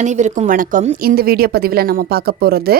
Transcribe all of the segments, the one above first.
அனைவருக்கும் வணக்கம். இந்த வீடியோ பதிவில் நம்ம பார்க்க போகிறது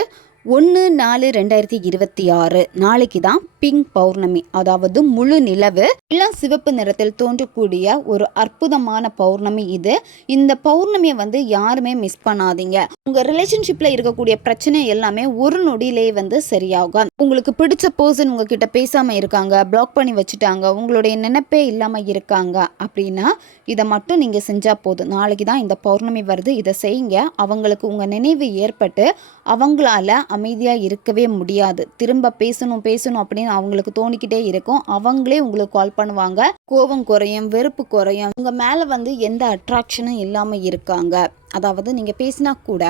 1/4/2026 நாளைக்கு தான் பிங்க் பௌர்ணமி, அதாவது முழு நிலவு எல்லாம் சிவப்பு நிறத்தில் தோன்றக்கூடிய ஒரு அற்புதமான பௌர்ணமி இது. இந்த பௌர்ணமியை யாருமே மிஸ் பண்ணாதீங்க. உங்கள் ரிலேஷன்ஷிப்பில் இருக்கக்கூடிய பிரச்சனை எல்லாமே ஒரு நொடியிலே சரியாகும். உங்களுக்கு பிடிச்ச பர்சன் உங்ககிட்ட பேசாமல் இருக்காங்க, பிளாக் பண்ணி வச்சுட்டாங்க, உங்களுடைய நினைப்பே இல்லாமல் இருக்காங்க அப்படின்னா இதை மட்டும் நீங்கள் செஞ்சால் போதும். நாளைக்கு தான் இந்த பௌர்ணமி வருது, இதை செய்யுங்க. அவங்களுக்கு உங்கள் நினைவு ஏற்பட்டு அவங்களால அமைதியாக இருக்கவே முடியாது. திரும்ப பேசணும் அப்படின்னு அவங்களுக்கு தோணிக்கிட்டே இருக்கும். அவங்களே உங்களுக்கு கால் பண்ணுவாங்க. கோபம் குறையும், வெறுப்பு குறையும். உங்கள் மேலே எந்த அட்ராக்ஷனும் இல்லாமல் இருக்காங்க. அதாவது நீங்கள் பேசினா கூட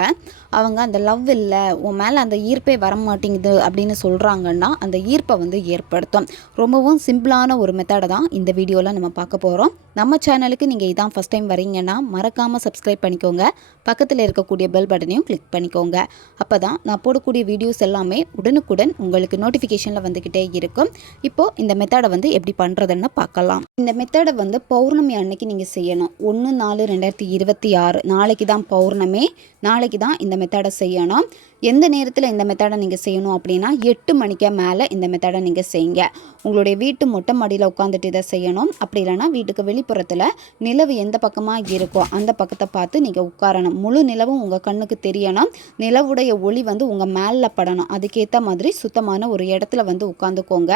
அவங்க அந்த லவ் இல்லை, உன் மேலே அந்த ஈர்ப்பே வரமாட்டேங்குது அப்படின்னு சொல்கிறாங்கன்னா அந்த ஈர்ப்பை ஏற்படுத்தும். ரொம்பவும் சிம்பிளான ஒரு மெத்தடை தான் இந்த வீடியோவில் நம்ம பார்க்க போகிறோம். நம்ம சேனலுக்கு நீங்கள் இதான் ஃபஸ்ட் டைம் வரீங்கன்னா மறக்காமல் சப்ஸ்கிரைப் பண்ணிக்கோங்க. பக்கத்தில் இருக்கக்கூடிய பெல் பட்டனையும் கிளிக் பண்ணிக்கோங்க. அப்போ தான் நான் போடக்கூடிய வீடியோஸ் எல்லாமே உடனுக்குடன் உங்களுக்கு நோட்டிஃபிகேஷனில் வந்துக்கிட்டே இருக்கும். இப்போது இந்த மெத்தடை எப்படி பண்ணுறதுன்னு பார்க்கலாம். இந்த மெத்தடை பௌர்ணமி அன்னைக்கு நீங்கள் செய்யணும். 1/4/2026 நாளைக்கு தான் பௌர்ணமி. நாளைக்கு தான் இந்த மெத்தடை செய்யணும். எந்த நேரத்தில் இந்த மெத்தடை நீங்கள் செய்யணும் அப்படின்னா 8 மணிக்கு மேலே இந்த மெத்தடை நீங்கள் செய்யுங்க. உங்களுடைய வீட்டு மொட்டை மாடியில் உட்காந்துட்டு இதை செய்யணும். அப்படி இல்லைனா வீட்டுக்கு வெளிப்புறத்தில் நிலவு எந்த பக்கமாக இருக்கோ அந்த பக்கத்தை பார்த்து நீங்கள் உட்காரணும். முழு நிலவும் உங்கள் கண்ணுக்கு தெரியணும். நிலவுடைய ஒளி உங்கள் மேலே படணும். அதுக்கேற்ற மாதிரி சுத்தமான ஒரு இடத்துல உட்காந்துக்கோங்க.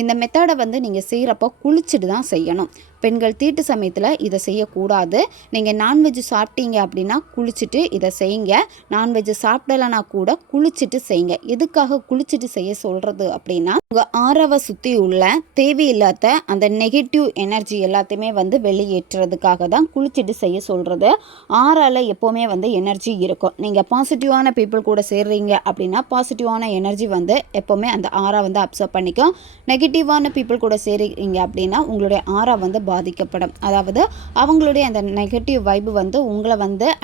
இந்த மெத்தடை நீங்கள் செய்கிறப்போ குளிச்சுட்டு தான் செய்யணும். பெண்கள் தீட்டு சமயத்தில் இதை செய்யக்கூடாது. நீங்கள் நான்வெஜ் சாப்பிட்டீங்க அப்படின்னா குளிச்சுட்டு இதை செய்யுங்க. நான்வெஜ் சாப்பிடலைன்னா கூட குளிச்சுட்டு செய்யுங்க. எதுக்காக குளிச்சுட்டு செய்ய சொல்கிறது அப்படின்னா உங்கள் ஆறாவை சுற்றி உள்ள தேவையில்லாத அந்த நெகட்டிவ் எனர்ஜி எல்லாத்தையுமே வெளியேற்றுறதுக்காக தான் குளிச்சுட்டு செய்ய சொல்கிறது. ஆறால் எப்போவுமே எனர்ஜி இருக்கும். நீங்கள் பாசிட்டிவான பீப்புள் கூட சேர்றீங்க அப்படின்னா பாசிட்டிவான எனர்ஜி எப்போவுமே அந்த ஆறா அப்சர்வ் பண்ணிக்கும். நெகட்டிவான பீப்புள் கூட சேர்றீங்க அப்படின்னா உங்களுடைய ஆறா பாதிக்கப்படும். அதாவது அவங்களுடைய அந்த நெகட்டிவ் வைப்பு உங்களை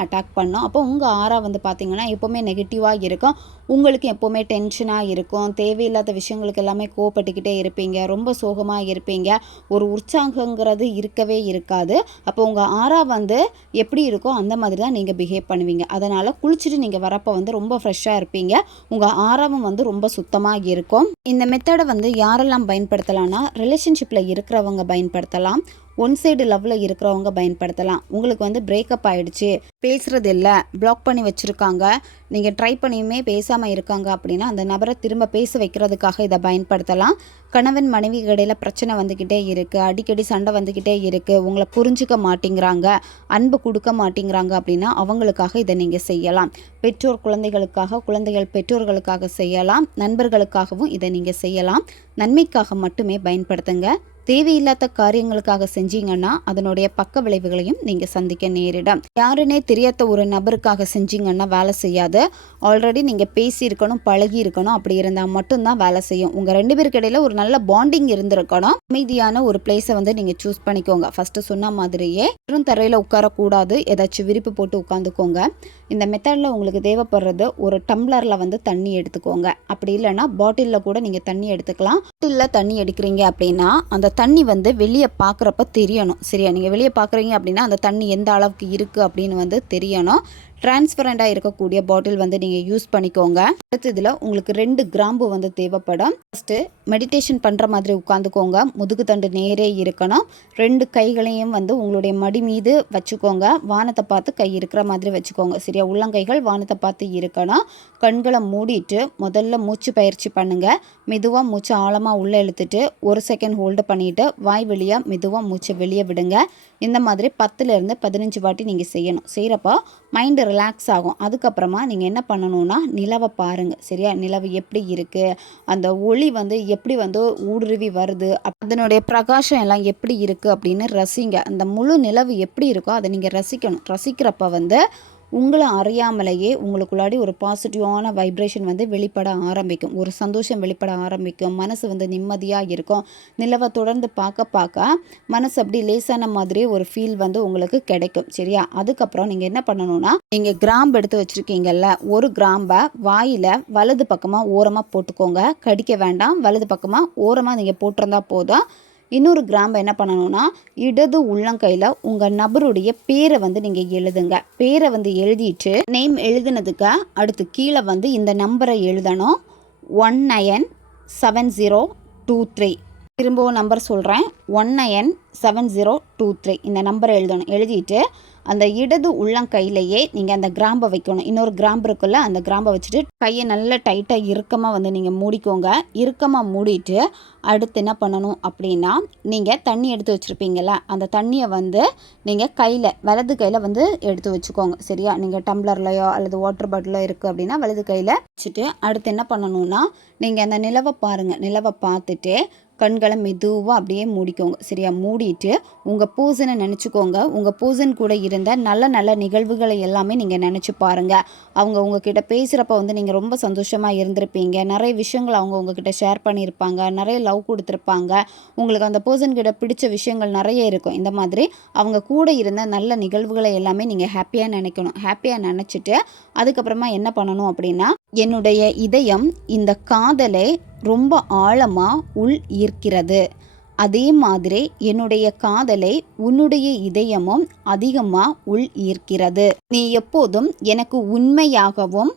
அட்டாக் பண்ணும். அப்போ உங்கள் ஆறா பார்த்தீங்கன்னா எப்போவுமே நெகட்டிவாக இருக்கும். உங்களுக்கு எப்போவுமே டென்ஷனாக இருக்கும். தேவையில்லாத விஷயங்களுக்கு எல்லாமே கோவப்பட்டுக்கிட்டே இருப்பீங்க. ரொம்ப சோகமாக இருப்பீங்க. ஒரு உற்சாகங்கிறது இருக்கவே இருக்காது. அப்போ உங்கள் ஆறா எப்படி இருக்கோ அந்த மாதிரி தான் நீங்கள் பிஹேவ் பண்ணுவீங்க. அதனால் குளிச்சுட்டு நீங்கள் வரப்போ ரொம்ப ஃப்ரெஷ்ஷாக இருப்பீங்க. உங்கள் ஆறாவும் ரொம்ப சுத்தமாக இருக்கும். இந்த மெத்தடை யாரெல்லாம் பயன்படுத்தலாம்னா ரிலேஷன்ஷிப்பில் இருக்கிறவங்க பயன்படுத்தலாம். ஒன் சைடு லவ்வில் இருக்கிறவங்க பயன்படுத்தலாம். உங்களுக்கு பிரேக்கப் ஆகிடுச்சு, பேசுகிறது இல்லை, பிளாக் பண்ணி வச்சுருக்காங்க, நீங்கள் ட்ரை பண்ணியுமே பேசாமல் இருக்காங்க அப்படின்னா அந்த நபரை திரும்ப பேச வைக்கிறதுக்காக இதை பயன்படுத்தலாம். கணவன் மனைவி இடையில பிரச்சனை வந்துக்கிட்டே இருக்குது, அடிக்கடி சண்டை வந்துக்கிட்டே இருக்குது, உங்களை புரிஞ்சிக்க மாட்டேங்கிறாங்க, அன்பு கொடுக்க மாட்டேங்கிறாங்க அப்படின்னா அவங்களுக்காக இதை நீங்கள் செய்யலாம். பெற்றோர் குழந்தைகளுக்காக, குழந்தைகள் பெற்றோர்களுக்காக செய்யலாம். நண்பர்களுக்காகவும் இதை நீங்கள் செய்யலாம். நன்மைக்காக மட்டுமே பயன்படுத்துங்க. தேவையில்லாத காரியங்களுக்காக செஞ்சீங்கன்னா அதனுடைய பக்க விளைவுகளையும் நீங்கள் சந்திக்க நேரிடும். யாருன்னே தெரியாத ஒரு நபருக்காக செஞ்சீங்கன்னா வேலை செய்யாது. ஆல்ரெடி நீங்கள் பேசியிருக்கணும், பழகி இருக்கணும். அப்படி இருந்தால் மட்டும்தான் வேலை செய்யும். உங்கள் 2 பேருக்கு இடையில ஒரு நல்ல பாண்டிங் இருந்திருக்கணும். அமைதியான ஒரு பிளேஸை நீங்கள் சூஸ் பண்ணிக்கோங்க. ஃபஸ்ட்டு சொன்ன மாதிரியே வெறும் தரையில் உட்காரக்கூடாது. ஏதாச்சும் விரிப்பு போட்டு உட்காந்துக்கோங்க. இந்த மெத்தடில் உங்களுக்கு தேவைப்படுறது ஒரு டம்ளரில் தண்ணி எடுத்துக்கோங்க. அப்படி இல்லைன்னா பாட்டிலில் கூட நீங்கள் தண்ணி எடுத்துக்கலாம். பாட்டிலில் தண்ணி எடுக்கிறீங்க அப்படின்னா அந்த தண்ணி வெளியே பார்க்குறப்ப தெரியணும். சரியா, நீங்கள் வெளியே பார்க்குறீங்க அப்படின்னா அந்த தண்ணி எந்த அளவுக்கு இருக்குது அப்படின்னு தெரியணும். டிரான்ஸ்பரண்டாக இருக்கக்கூடிய பாட்டில் நீங்கள் யூஸ் பண்ணிக்கோங்க. அடுத்ததில் உங்களுக்கு 2 கிராம்பு தேவைப்படும். ஃபஸ்ட்டு மெடிடேஷன் பண்ணுற மாதிரி உட்காந்துக்கோங்க. முதுகு தண்டு நேரே இருக்கணும். 2 கைகளையும் உங்களுடைய மடி மீது வச்சுக்கோங்க. வானத்தை பார்த்து கை இருக்கிற மாதிரி வச்சுக்கோங்க. சரியா, உள்ளங்கைகள் வானத்தை பார்த்து இருக்கணும். கண்களை மூடிட்டு முதல்ல மூச்சு பயிற்சி பண்ணுங்கள். மெதுவாக மூச்சு ஆழமாக உள்ளே இழுத்துட்டு 1 செகண்ட் ஹோல்டு பண்ணிவிட்டு வாய் வழியாக மெதுவாக மூச்சை வெளியே விடுங்க. இந்த மாதிரி 10லேருந்து 15 வாட்டி நீங்கள் செய்யணும். செய்கிறப்போ மைண்டு ரிலாக்ஸ் ஆகும். அதுக்கப்புறமா நீங்கள் என்ன பண்ணணும்னா நிலவை பாருங்கள். சரியா, நிலவு எப்படி இருக்குது, அந்த ஒளி எப்படி ஊடுருவி வருது, அதனுடைய பிரகாசம் எல்லாம் எப்படி இருக்குது அப்படின்னு ரசிங்க. அந்த முழு நிலவு எப்படி இருக்கோ அதை நீங்கள் ரசிக்கணும். ரசிக்கிறப்ப உங்களை அறியாமலேயே உங்களுக்குள்ளாடி ஒரு பாசிட்டிவான வைப்ரேஷன் வெளிப்பட ஆரம்பிக்கும். ஒரு சந்தோஷம் வெளிப்பட ஆரம்பிக்கும். மனசு நிம்மதியாக இருக்கும். நிலவை தொடர்ந்து பார்க்க மனசு அப்படி லேசான மாதிரி ஒரு ஃபீல் உங்களுக்கு கிடைக்கும். சரியா, அதுக்கப்புறம் நீங்கள் என்ன பண்ணணும்னா நீங்கள் கிராம்பு எடுத்து வச்சுருக்கீங்கல்ல, ஒரு கிராம்பை வாயில் வலது பக்கமாக ஓரமாக போட்டுக்கோங்க. கடிக்க வேண்டாம். வலது பக்கமாக ஓரமாக நீங்கள் போட்டிருந்தா போதும். இன்னொரு கிராம்பை என்ன பண்ணணும்னா இடது உள்ளங்கையில் உங்கள் நபருடைய பேரை வந்து நீங்கள் எழுதுங்க. பேரை வந்து எழுதிட்டு நேம் எழுதுனதுக்கு அடுத்து கீழே வந்து இந்த நம்பரை எழுதணும். 197023. திரும்பவும் நம்பர் சொல்கிறேன், 197023. இந்த நம்பரை எழுதணும். எழுதிட்டு அந்த இடது உள்ளங்கையிலேயே நீங்கள் அந்த கிராம்பை வைக்கணும். இன்னொரு கிராம்பு இருக்குல்ல, அந்த கிராம்பை வச்சுட்டு கையை நல்லா டைட்டாக இறுக்கமாக வந்து நீங்கள் மூடிக்கோங்க. இறுக்கமாக மூடிட்டு அடுத்து என்ன பண்ணணும் அப்படின்னா, நீங்கள் தண்ணி எடுத்து வச்சுருப்பீங்கள, அந்த தண்ணியை வந்து நீங்கள் வலது கையில் வந்து எடுத்து வச்சுக்கோங்க. சரியா? நீங்கள் டம்ளர்லையோ அல்லது வாட்டர் பாட்டிலோ இருக்குது அப்படின்னா வலது கையில் வச்சுட்டு அடுத்து என்ன பண்ணணும்னா, நீங்கள் அந்த நிலவை பாருங்கள். நிலவை பார்த்துட்டு கண்களை மெதுவாக அப்படியே மூடிக்கோங்க. சரியா? மூடிட்டு உங்கள் பூசனை நினச்சிக்கோங்க. உங்கள் பூசன் கூட இருந்த நல்ல நல்ல நிகழ்வுகளை எல்லாமே நீங்கள் நினச்சி பாருங்கள். அவங்க உங்ககிட்ட பேசுகிறப்ப வந்து நீங்கள் ரொம்ப சந்தோஷமாக இருந்திருப்பீங்க. நிறைய விஷயங்கள் அவங்க உங்ககிட்ட ஷேர் பண்ணியிருப்பாங்க. நிறைய லவ் கொடுத்துருப்பாங்க. உங்களுக்கு அந்த பர்சன் கிட்ட பிடிச்ச விஷயங்கள் நிறைய இருக்கும். இந்த மாதிரி அவங்க கூட இருந்த நல்ல நிகழ்வுகளை எல்லாமே நீங்கள் ஹாப்பியாக நினைக்கணும். ஹாப்பியாக நினச்சிட்டு அதுக்கப்புறமா என்ன பண்ணணும் அப்படின்னா, என்னுடைய இதயம் இந்த காதலை ரொம்ப ஆழமாக உள் ஈர்க்கிறது. அதே மாதிரி என்னுடைய காதலை உன்னுடைய இதயமும் அதிகமாக உள் ஈர்க்கிறது. நீ எப்போதும் எனக்கு உண்மையாகவும்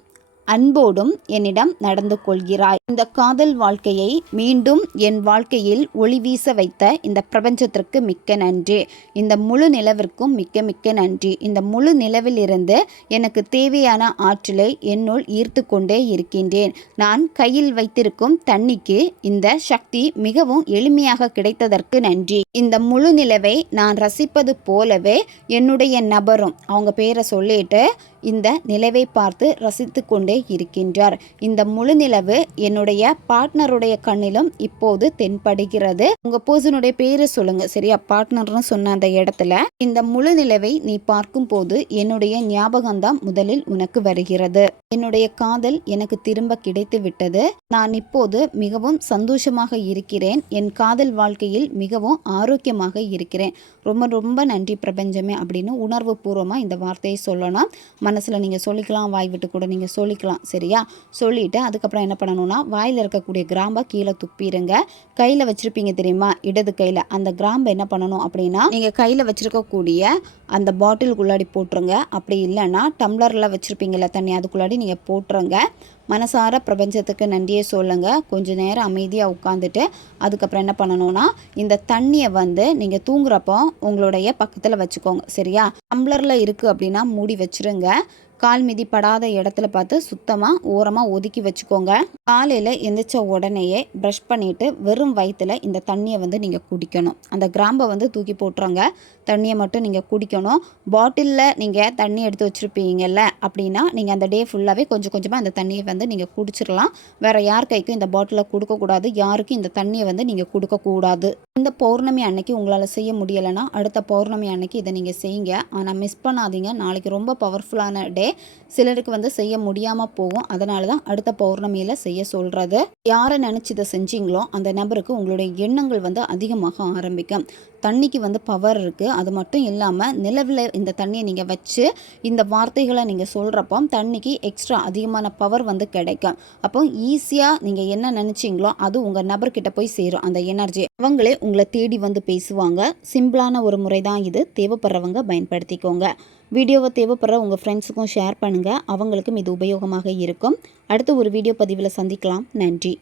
அன்போடும் என்னிடம் நடந்து கொள்கிறாய். இந்த காதல் வாழ்க்கையை மீண்டும் என் வாழ்க்கையில் ஒளி வீச வைத்த இந்த பிரபஞ்சத்திற்கு மிக்க நன்றி. இந்த முழு நிலவிற்கும் மிக்க மிக்க நன்றி. இந்த முழு நிலவிலிருந்து எனக்கு தேவையான ஆற்றலை என்னுள் ஈர்த்து கொண்டே இருக்கின்றேன். நான் கையில் வைத்திருக்கும் தண்ணிக்கு இந்த சக்தி மிகவும் எளிமையாக கிடைத்ததற்கு நன்றி. இந்த முழு நிலவை நான் ரசிப்பது போலவே என்னுடைய நபரும் அவங்க பேரை சொல்லிட்டு இந்த நிலவை பார்த்து ரசித்து கொண்டே இருக்கின்றார். இந்த முழு நிலவு என்னுடைய பார்ட்னருடைய கண்ணிலும் இப்போது தென்படுகிறது. உங்க பர்சனுடைய பேரை சொல்லுங்க. சரியா? பார்ட்னர்னு சொன்ன அந்த இடத்துல இந்த முழு நிலவை நீ பார்க்கும் போது என்னுடைய ஞாபகம்தான் முதலில் உனக்கு வருகிறது. என்னுடைய காதல் எனக்கு திரும்ப கிடைத்து விட்டது. நான் இப்போது மிகவும் சந்தோஷமாக இருக்கிறேன். என் காதல் வாழ்க்கையில் மிகவும் ஆரோக்கியமாக இருக்கிறேன். ரொம்ப ரொம்ப நன்றி பிரபஞ்சமே அப்படின்னு உணர்வு பூர்வமாக இந்த வார்த்தையை சொல்லணும். மனசில் நீங்கள் சொல்லிக்கலாம், வாய் விட்டு கூட நீங்கள் சொல்லிக்கலாம். சரியா? சொல்லிவிட்டு அதுக்கப்புறம் என்ன பண்ணணும்னா, வாயில் இருக்கக்கூடிய கிராம்பை கீழே துப்பிடுங்க. கையில் வச்சுருப்பீங்க தெரியுமா, இடது கையில், அந்த கிராம்பை என்ன பண்ணணும் அப்படின்னா, நீங்கள் கையில் வச்சுருக்கக்கூடிய அந்த பாட்டிலுக்குள்ளாடி போட்டுருங்க. அப்படி இல்லைன்னா டம்ளரில் வச்சுருப்பீங்கள தண்ணி, அதுக்குள்ளாடி நீங்கள் போட்டுருங்க. மனசார பிரபஞ்சத்துக்கு நன்றியே சொல்லுங்க. கொஞ்சம் நேரம் அமைதியாக உட்காந்துட்டு அதுக்கப்புறம் என்ன பண்ணணும்னா, இந்த தண்ணியை வந்து நீங்கள் தூங்குறப்போ உங்களுடைய பக்கத்தில் வச்சுக்கோங்க. சரியா? டம்ளரில் இருக்குது அப்படின்னா மூடி வச்சுருங்க. கால் மிதி படாத இடத்துல பார்த்து சுத்தமாக ஓரமாக ஒதுக்கி வச்சுக்கோங்க. காலையில் எந்திரிச்ச உடனேயே ப்ரஷ் பண்ணிவிட்டு வெறும் வயிற்றில் இந்த தண்ணியை வந்து நீங்கள் குடிக்கணும். அந்த கிராம்பை வந்து தூக்கி போட்டுருங்க. தண்ணியை மட்டும் நீங்கள் குடிக்கணும். பாட்டிலில் நீங்கள் தண்ணி எடுத்து வச்சுருப்பீங்கல்ல அப்படின்னா நீங்கள் அந்த டே ஃபுல்லாகவே கொஞ்சம் கொஞ்சமாக அந்த தண்ணியை வந்து நீங்கள் குடிச்சிடலாம். வேறு யார் கைக்கும் இந்த பாட்டிலை கொடுக்கக்கூடாது. யாருக்கும் இந்த தண்ணியை வந்து நீங்கள் கொடுக்கக்கூடாது. இந்த பௌர்ணமி அன்னைக்கு உங்களால் செய்ய முடியலைன்னா அடுத்த பௌர்ணமி அன்னைக்கு இதை நீங்கள் செய்யுங்க. ஆனால் மிஸ் பண்ணாதீங்க. நாளைக்கு ரொம்ப பவர்ஃபுல்லான டே. சிலருக்கு வந்து செய்ய முடியாமல் போகும். அதனால தான் அடுத்த பௌர்ணமியில் செய்ய சொல்கிறது. யாரை நினச்சி இதை செஞ்சீங்களோ அந்த நபருக்கு உங்களுடைய எண்ணங்கள் வந்து அதிகமாக ஆரம்பிக்கும். தண்ணிக்கு வந்து பவர் இருக்குது. அது மட்டும் இல்லாமல் நிலவில் இந்த தண்ணியை நீங்கள் வச்சு இந்த வார்த்தைகளை நீங்கள் சொல்கிறப்போ தண்ணிக்கு எக்ஸ்ட்ரா அதிகமான பவர் வந்து கிடைக்கும். அப்போ ஈஸியாக நீங்கள் என்ன நினச்சிங்களோ அது உங்கள் நபர்கிட்ட போய் சேரும். அந்த எனர்ஜி அவங்களே உங்களை தேடி வந்து பேசுவாங்க. சிம்பிளான ஒரு முறை தான் இது. தேவைப்படுறவங்க பயன்படுத்திக்கோங்க. வீடியோவை தேவைப்படுற உங்கள் ஃப்ரெண்ட்ஸுக்கும் ஷேர் பண்ணுங்கள். அவங்களுக்கும் இது உபயோகமாக இருக்கும். அடுத்த ஒரு வீடியோ பதிவில் சந்திக்கலாம். நன்றி.